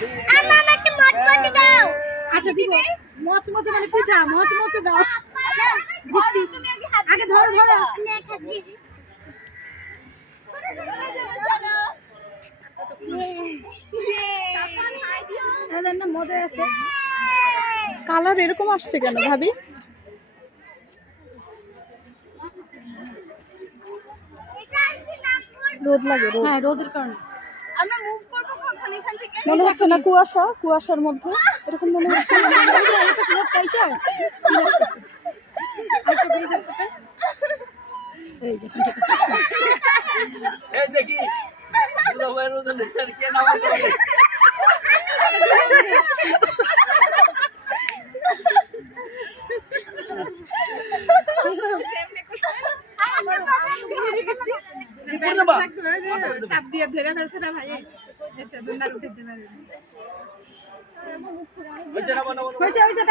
আমাকে মচমচে দাও। আচ্ছা দিব মচমচে মানে পিঠা মচমচে দাও দিচ্ছি তুমি আগে ধরো ধরো আমি এক হাত দিয়ে দিই। না মজা আছে কালার এরকম আসছে কেন ভাবি রোদ লাগে হ্যাঁ রোদের কারণে আমরা মুভ করব কখন এখান থেকে? মনে হচ্ছে না কুয়াশার মধ্যে এরকম মনে হচ্ছে এই যে ঠিক আছে এই দেখি দুলাভাইয়ের ওজন কে নাম করে চাপ দিয়ে ধরে ফেলছে না ভাই এসে দুনার উঠে দিতে পারে হইছে না বানা হইছে হইছে